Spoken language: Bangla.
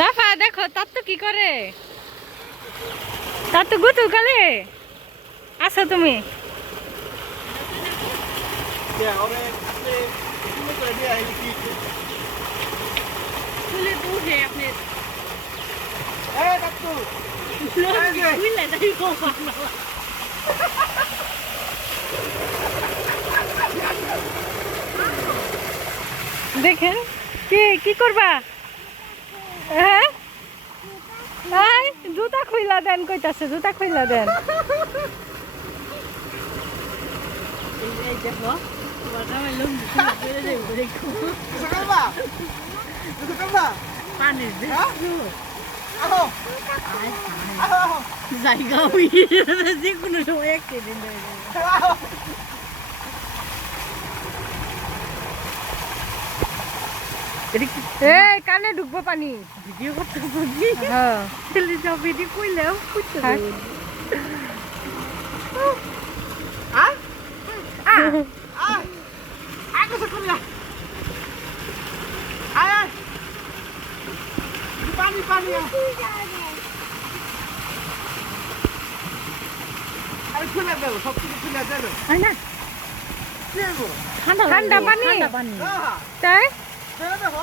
রাফা দেখো তার তো কি করে, তার তো গুতুল করে। আছো তুমি? দেখেন কি কি করবা? হ্যাঁ জুতা খুইলা দেন কইতাছে, জুতা খুইলা দেন। জায়গা যে কোনো সময় অ্যাক্সিডেন্ট হয়ে যাবে। এই কানে ঢুকবো পানি। ভিডিও করতে বুঝি? হ্যাঁ ছেলে যা ভিডিও কইলেও কইতে হবে। পানি পানি আরে খুলে দেব, সব কিছু খুলে দেব। হয় না দেব ঠান্ডা পানি, তাই দেব।